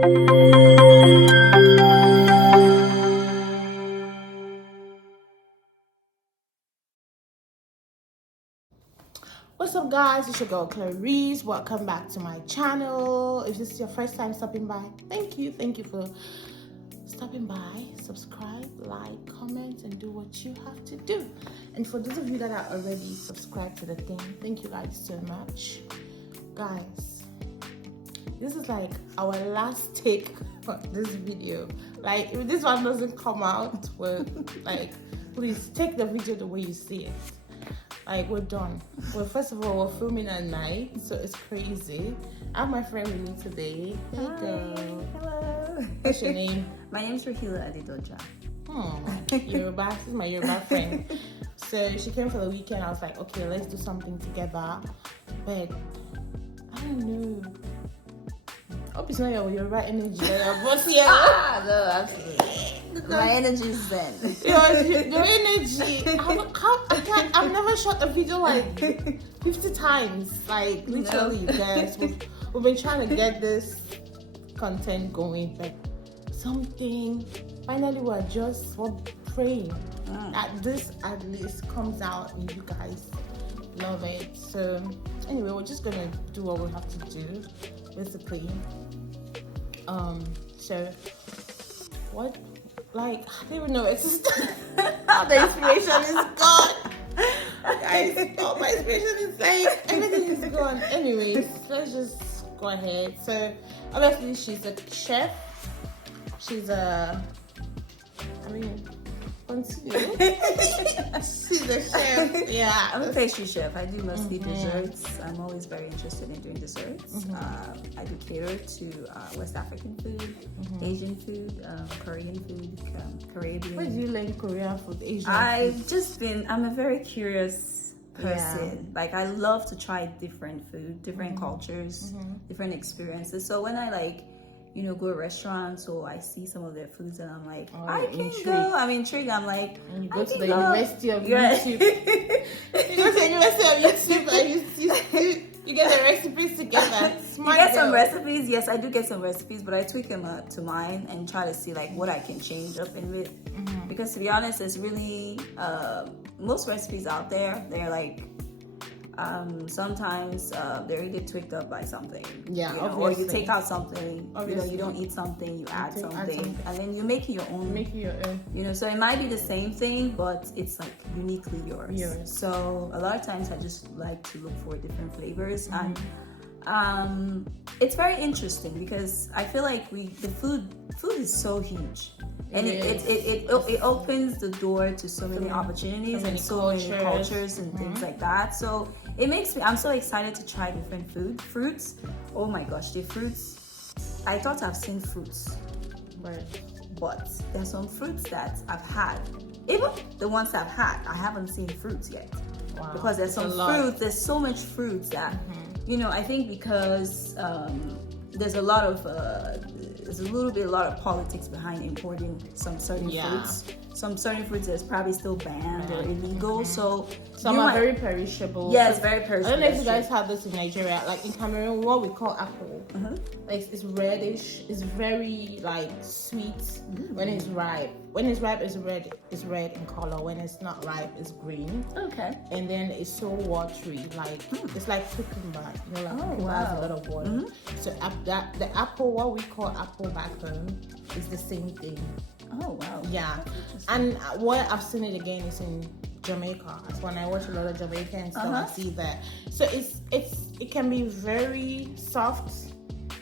What's up, guys? It's your girl Clarice. Welcome back to my channel. If this is your first time stopping by, thank you for stopping by. Subscribe, like, comment, and do what you have to do. And for those of you that are already subscribed to the thing, thank you guys so much. Guys, this is like our last take for this video. Like, if this one doesn't come out, well, like, please take the video the way you see it. Like, we're done. Well, first of all, we're filming at night, so it's crazy. I have my friend with me today. Hey, girl. Hello. What's your name? My name is Rahila Adedoja. Yoruba. This is my Yoruba friend. So she came for the weekend. I was like, okay, let's do something together. But I don't know. I hope it's not your Yoruba energy that you're both here. No, absolutely. My energy is zen. Your energy. I've never shot a video like 50 times. Like, literally, guys. We've been trying to get this content going, but something, finally we're praying that this at least comes out and you guys love it. So anyway, we're just gonna do what we have to do, basically. So what, like, I don't even know how the inspiration is gone. Guys, all my inspiration is like, everything is gone. Anyways, let's just go ahead. So obviously she's a chef. She's continue. She's a chef. Yeah, I'm a pastry chef. I do mostly desserts. I'm always very interested in doing desserts. I do cater to West African food, Asian food, Korean food, Caribbean. Where do you learn Korean food, Asian food? I'm a very curious person. Yeah. Like, I love to try different food, different cultures, different experiences. So when I go to restaurants or I see some of their foods and I'm like, I can go. I'm intrigued. I'm like, and you go to the University of YouTube. You go to the University of YouTube and you get the recipes together. You get some recipes. Yes, I do get some recipes, but I tweak them to mine and try to see like what I can change up in it. Because to be honest, it's really most recipes out there, they're like sometimes they're really tweaked up by something. Yeah, or you take out something. You don't eat something, you add something, and then you make it your own. So it might be the same thing, but it's like uniquely yours. So a lot of times I just like to look for different flavors, and it's very interesting because I feel like the food is so huge. And it opens the door to so many opportunities and so many cultures and things like that. So it makes me, I'm so excited to try different fruits. Oh my gosh, the fruits, I thought I've seen fruits, but there's some fruits that I've had. Even the ones I've had, I haven't seen fruits yet. Wow. Because there's there's so much fruits that, I think because there's a lot of a lot of politics behind importing some certain fruits. Some certain fruits that's probably still banned or illegal. So some are very perishable. Yes, very perishable. I don't know if you guys have this in Nigeria. Like in Cameroon, what we call apple, like it's reddish. It's very like sweet when it's ripe. When it's ripe, it's red in color. When it's not ripe, it's green. Okay. And then it's so watery, like it's like cucumber. Cucumber has a lot of water. So the apple, what we call apple back home, is the same thing. Oh wow. Yeah. And where I've seen it again is in Jamaica. That's when I watch a lot of Jamaican stuff, I see that. So it can be very soft.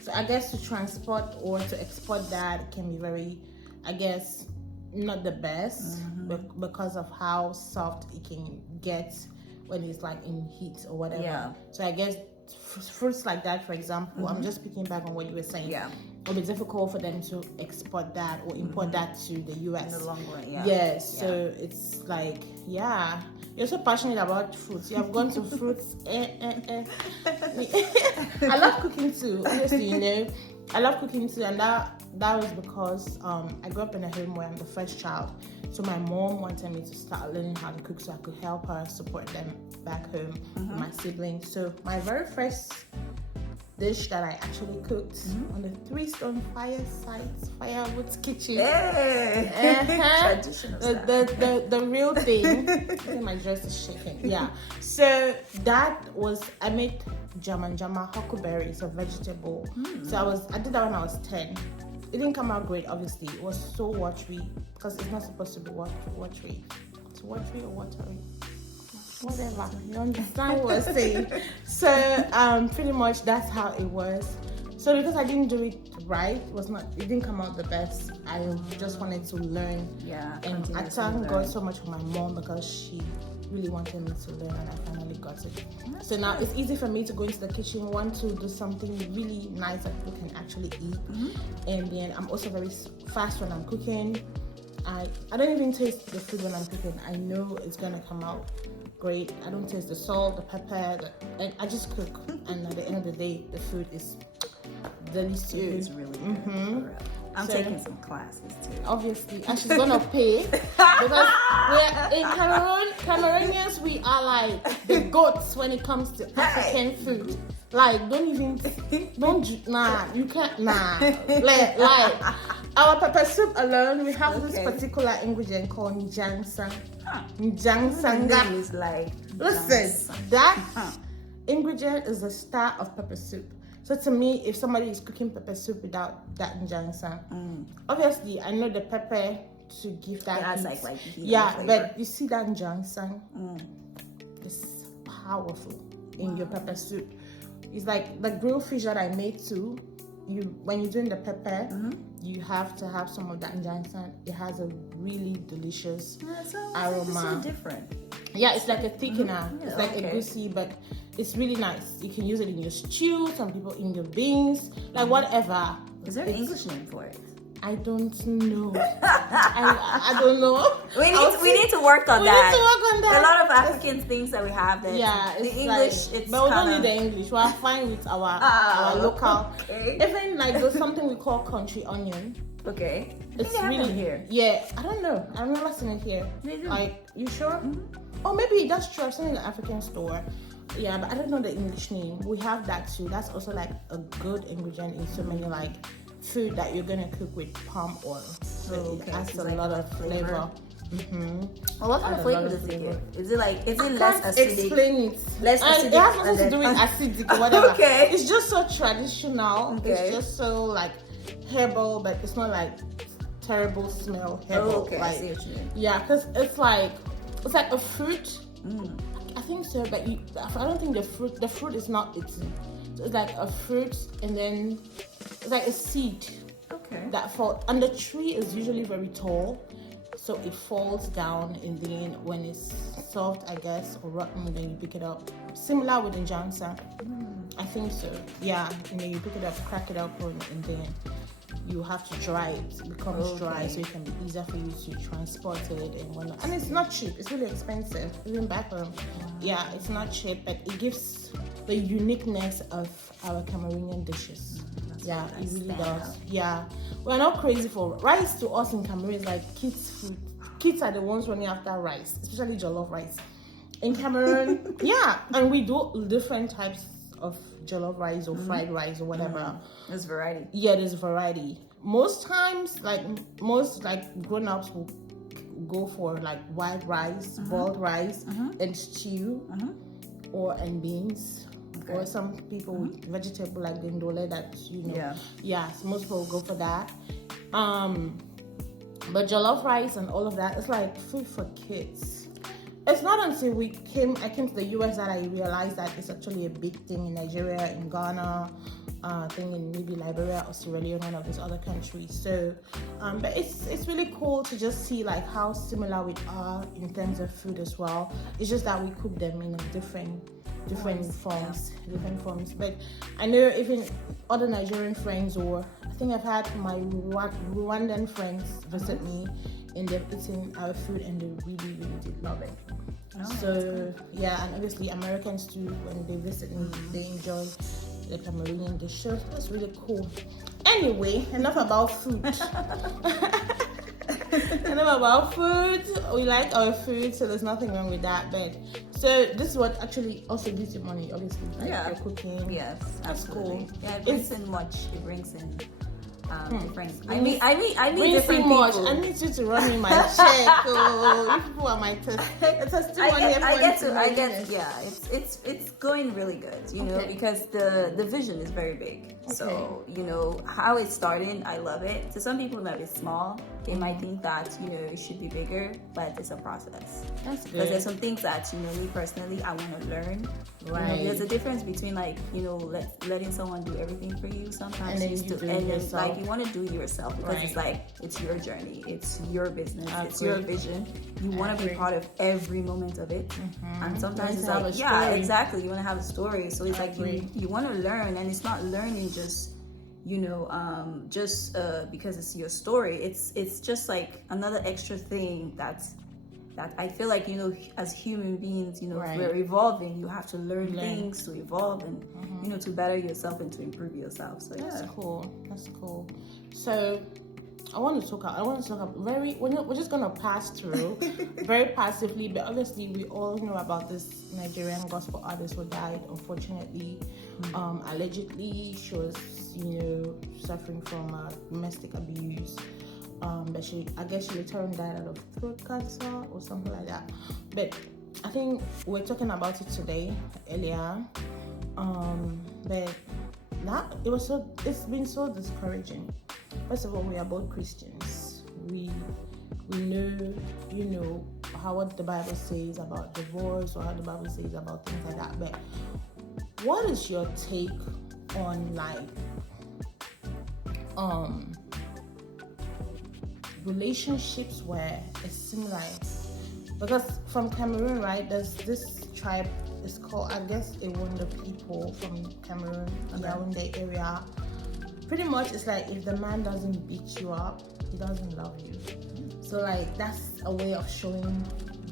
So I guess to transport or to export that, it can be very, I guess, not the best because of how soft it can get when it's like in heat or whatever. Yeah. So I guess fruits like that, for example, I'm just picking back on what you were saying. Yeah. It'll be difficult for them to export that or import that to the US. In the long run, Yes, so it's like, you're so passionate about fruits. You have gone to fruits. I love cooking too, honestly, I love cooking too, and that was because I grew up in a home where I'm the first child. So my mom wanted me to start learning how to cook so I could help her support them back home with my siblings. So my very first dish that I actually cooked on the 3-stone firewood kitchen. Hey. Traditional style. The real thing. I think my dress is shaking. Yeah. So that was, I made jama huckleberry, it's a vegetable. So I did that when I was 10. It didn't come out great, obviously. It was so watery because it's not supposed to be watery. It's watery or watery. Whatever, you understand what I'm saying. So pretty much that's how it was. So because I didn't do it right, it didn't come out the best. I just wanted to learn. Yeah. And I thank God so much for my mom because she really wanted me to learn, and I finally got it. So now it's easy for me to go into the kitchen, want to do something really nice that people can actually eat. And then I'm also very fast when I'm cooking. I don't even taste the food when I'm cooking. I know it's gonna come out great. I don't taste the salt, the pepper, I just cook, and at the end of the day, the food is delicious. It's really good. I'm taking some classes too. Obviously, and she's gonna pay because we're in Cameroon. Cameroonians, we are like the goats when it comes to African food. Like, you can't, like our pepper soup alone, we have this particular ingredient called njangsang. Njangsanga is like, listen, that ingredient is the star of pepper soup. So to me, if somebody is cooking pepper soup without that njangsang, obviously I know the pepper to give that heat. But you see that njangsang is powerful in your pepper soup. It's like the grilled fish that I made too. When you're doing the pepper, you have to have some of that njangsang. It has a really delicious aroma. It's so different. Yeah, it's like a thickener. It's like a goosey, but it's really nice. You can use it in your stew, some people in your beans, like whatever. Is there an English name for it? I don't know. I don't know. We need to work on that. We need to work on that. A lot of African things that we have that the English, it's but we don't need the English. We are fine with our local. Even like there's something we call country onion. Okay. It's really here. Yeah, I don't know. I've never seen it here. They do. Like, you sure? Oh, maybe that's true. I've seen it in the African store. Yeah, but I don't know the English name. We have that too. That's also like a good ingredient in so many like food that you're gonna cook with palm oil. So it adds a lot of flavor. Well, what kind of flavor does it give? Is it less acidic? Explain it. Less acidic. It has nothing to do with acidic or whatever. Okay. It's just so traditional. Okay. It's just so like herbal, but it's not like terrible smell herbal. Oh, okay. Like, I see what you mean. Yeah, because it's like a fruit. I think so, but I don't think the fruit is not it's like a fruit, and then it's like a seed. Okay. That falls, and the tree is usually very tall, so it falls down, and then when it's soft, I guess, or rotten, then you pick it up. Similar with the njangsang. I think so. Yeah, you pick it up, crack it up, and then you have to dry it. It becomes dry, so it can be easier for you to transport it and whatnot. And it's not cheap. It's really expensive. Even back home, yeah, it's not cheap, but it gives the uniqueness of our Cameroonian dishes. Yeah, it really does. Yeah, we're not crazy for rice. To us in Cameroon, is like kids' food. Kids are the ones running after rice, especially jollof rice. In Cameroon, yeah, and we do different types of jollof rice or fried rice or whatever. There's variety. Yeah, there's variety. Most times, most grown-ups will go for like white rice, boiled rice, and stew, and beans. Okay. Or some people with vegetable like the ndole that so most people go for that. But jollof rice and all of that, it's like food for kids. It's not until I came to the US that I realized that it's actually a big thing in Nigeria, in Ghana, I think in maybe Liberia or Sierra Leone, one of these other countries. So, but it's really cool to just see like how similar we are in terms of food as well. It's just that we cook them in different forms. But I know even other Nigerian friends, or I think I've had my Rwandan friends visit me, and they've eaten our food and they really, really did love it. So yeah, and obviously Americans too, when they visit me, they enjoy the Cameroonian dishes. That's really cool. Anyway, enough about food. Enough about food. We like our food, so there's nothing wrong with that. But So this is what actually also gives you money, obviously. Like yeah. You're cooking. Yes, That's absolutely. cool. Yeah, it brings in much. It brings in different. I mean Brings different in much. people. I need you to run me my check. Oh, you people are my testimony. I get. Yeah, it's going really good. You know, because the vision is very big. So you know how it's starting. I love it. To some people, it might be small. They might think that it should be bigger, but it's a process. That's good. Because there's some things that me personally I want to learn. Right. There's a difference between letting someone do everything for you sometimes, and then like you want to do yourself because it's like it's your journey, it's your business, it's your vision. You want to be part of every moment of it, and sometimes it's like exactly. You want to have a story, so it's like you want to learn, and it's not learning just because it's your story. It's just like another extra thing that I feel like as human beings if we're evolving, you have to learn things to evolve and to better yourself and to improve yourself. So that's cool. So I want to talk we're just gonna pass through very passively, but obviously we all know about this Nigerian gospel artist who died unfortunately. Allegedly she was suffering from domestic abuse. But I guess she later on died out of throat cancer or something like that. But I think we're talking about it today, earlier. But it's been so discouraging. First of all, we are both Christians. We know what the Bible says about divorce or how the Bible says about things like that. But what is your take on relationships where it seems like, because from Cameroon, right, there's this tribe, it's called, I guess, Ewundo people from Cameroon, and Yaoundé area. Pretty much it's like if the man doesn't beat you up, he doesn't love you. So like that's a way of showing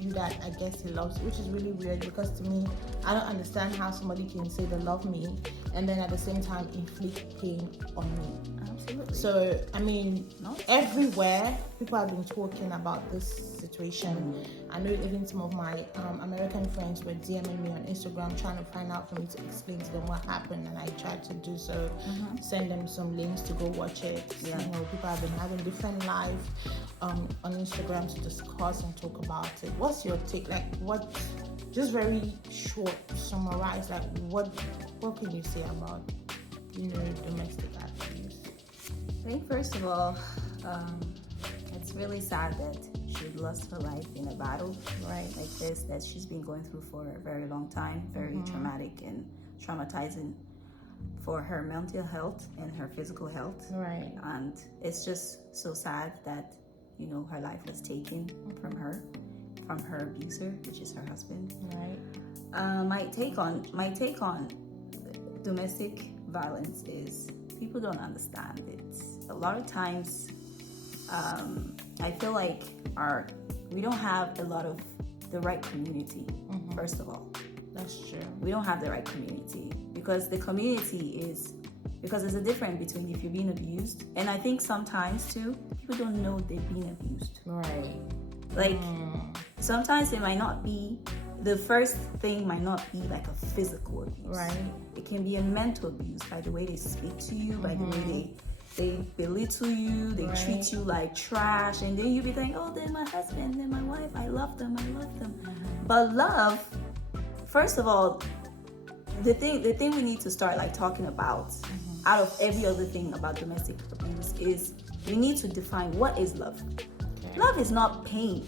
you that I guess he loves you, which is really weird, because to me, I don't understand how somebody can say they love me and then at the same time inflict pain on me. Absolutely. So I mean, everywhere people have been talking about this situation. I know even some of my American friends were DMing me on Instagram trying to find out for me to explain to them what happened, and I tried to do so, send them some links to go watch it. People have been having different lives on Instagram to discuss and talk about it. What's your take? Like, what? Just very short, summarize. Like, what can you say about domestic abuse? I think first of all, it's really sad that she lost her life in a battle like this that she's been going through for a very long time. Very traumatic and traumatizing for her mental health and her physical health. Right. And it's just so sad that her life was taken from her abuser, which is her husband. Right. My take on domestic violence is people don't understand it. A lot of times, I feel like we don't have a lot of the right community. First of all, that's true. We don't have the right community because the community because there's a difference between if you're being abused, and I think sometimes too people don't know they're being abused. Right. Like sometimes it might not be. The first thing might not be like a physical abuse. Right. It can be a mental abuse by the way they speak to you, by the way they belittle you, they treat you like trash, and then you be thinking, oh, they're my husband, they're my wife, I love them. But love, first of all, the thing we need to start like talking about, out of every other thing about domestic abuse, is we need to define what is love. Love is not pain.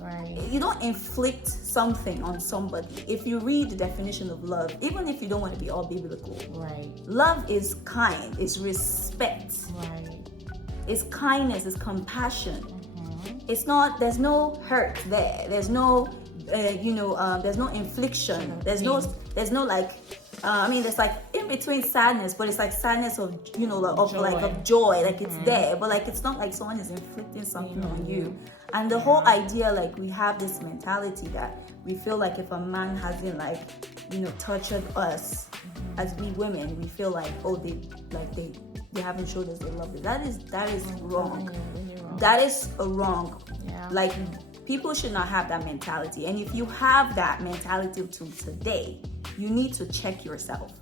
Right. You don't inflict something on somebody. If you read the definition of love, even if you don't want to be all biblical, right? Love is kind, it's respect, right? It's kindness, it's compassion. It's not. There's no hurt there. There's no, there's no infliction. There's no like. There's like in between sadness, but it's like sadness of joy. Like it's there, but like it's not like someone is inflicting something on you. And the whole idea, like we have this mentality that we feel like if a man hasn't tortured us as we women, we feel like they haven't showed us they love us. That is wrong. Really wrong. That is wrong. Yeah. Like People should not have that mentality. And if you have that mentality to today, you need to check yourself.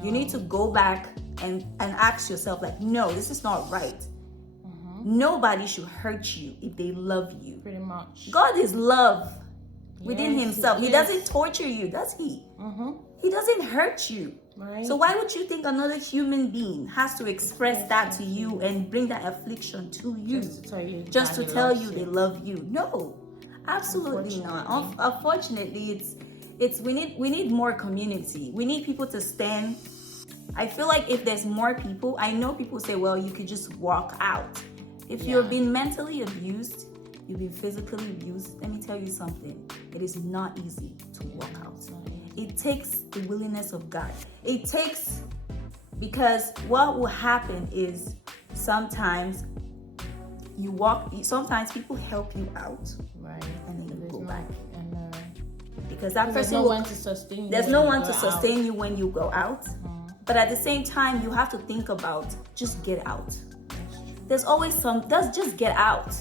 You need to go back and ask yourself, like, no, this is not right. Nobody should hurt you if they love you. Pretty much. God is love within himself. He doesn't torture you, does he? He doesn't hurt you. Right. So why would you think another human being has to express that to you and bring that affliction to you just to tell you they love you? No, absolutely not. Unfortunately, it's we need more community. We need people to stand. I feel like if there's more people, I know people say, well, you could just walk out. If you're being mentally abused, you've been physically abused, let me tell you something. It is not easy to walk out. It takes the willingness of God. It takes, because what will happen is sometimes sometimes people help you out, right, and then you go back. Because that person there's no one to sustain you when you go out. But at the same time, you have to think about just get out. There's always just get out.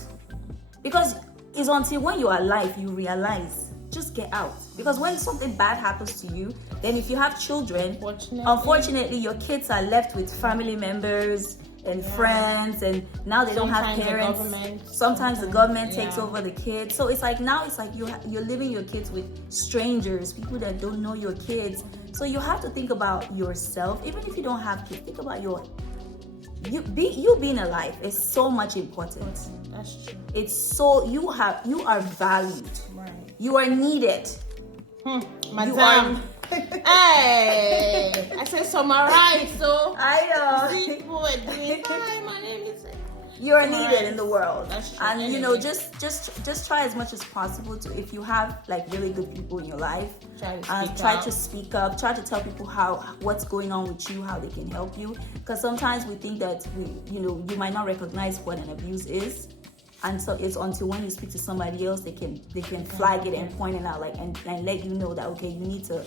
Because it's until when you are alive, you realize, just get out. Because when something bad happens to you, then if you have children, unfortunately your kids are left with family members and friends, and now they don't have parents. Sometimes the government takes over the kids. So it's like you're leaving your kids with strangers, people that don't know your kids. So you have to think about yourself. Even if you don't have kids, think about you being alive is so much important. That's true. It's so you are valued. Right. You are needed. Madam. Hey, I said summarize, so I know. People are doing. Hi, my name is. You are needed in the world. That's true. And you know, just try as much as possible to, if you have like really good people in your life, try to speak up, try to tell people what's going on with you, how they can help you. Because sometimes we think that you might not recognize what an abuse is. And so it's until when you speak to somebody else, they can flag it and point it out, like and let you know that, okay, you need to,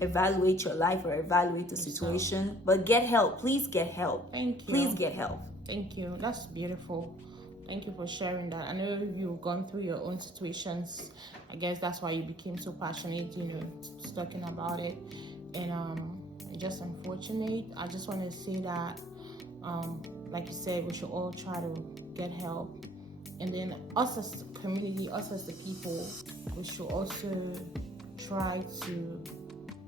evaluate your life or evaluate the situation. But get help. Please get help. Thank you. Please get help. Thank you. That's beautiful. Thank you for sharing that. I know you've gone through your own situations. I guess that's why you became so passionate, talking about it. And it's just unfortunate. I just want to say that, like you said, we should all try to get help. And then us as the community, us as the people, we should also try to,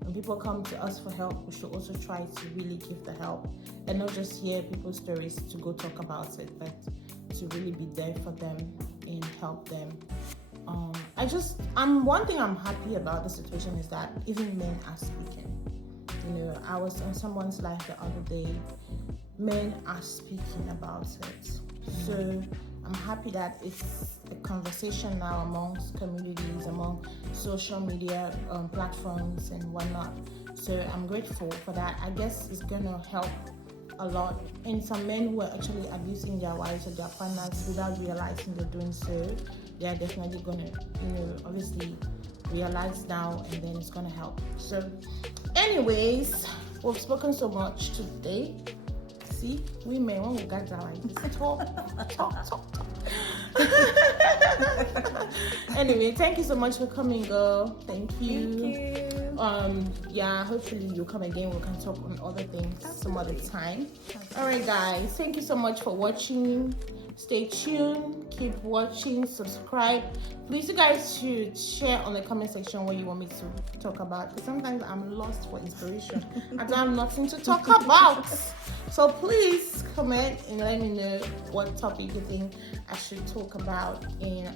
when people come to us for help, we should also try to really give the help and not just hear people's stories to go talk about it, but to really be there for them and help them. One thing I'm happy about the situation is that even men are speaking. I was on someone's live the other day. Men are speaking about it. So I'm happy that it's a conversation now amongst communities, among social media platforms and whatnot. So I'm grateful for that. I guess it's going to help a lot. And some men who are actually abusing their wives or their partners without realizing they're doing so, they are definitely going to, obviously realize now, and then it's going to help. So anyways, we've spoken so much today. See, we men, when we got that like this, talk. Anyway, thank you so much for coming, girl. Thank you. Hopefully you'll come again. We can talk on other things some other time. All right, guys. Thank you so much for watching. Stay tuned. Keep watching. Subscribe. Please, you guys should share on the comment section what you want me to talk about. Because sometimes I'm lost for inspiration. I don't have nothing to talk about. So please comment and let me know what topic you think I should talk about. And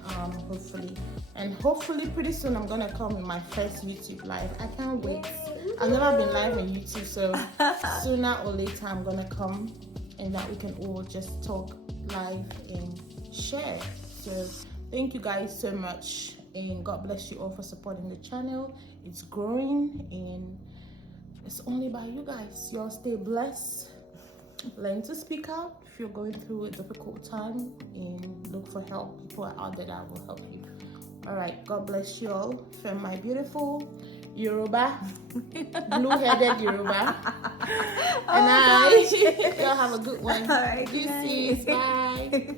hopefully pretty soon I'm gonna come in my first YouTube live. I can't wait. I've never been live on YouTube, so sooner or later I'm gonna come and that we can all just talk live and share. So thank you guys so much, and God bless you all for supporting the channel. It's growing and it's only by you guys. Y'all stay blessed. Learn to speak out if you're going through a difficult time, and look for help. People are out there that will help you. All right, God bless you all. From my beautiful Yoruba, blue-headed Yoruba, and y'all have a good one. All right, Bye.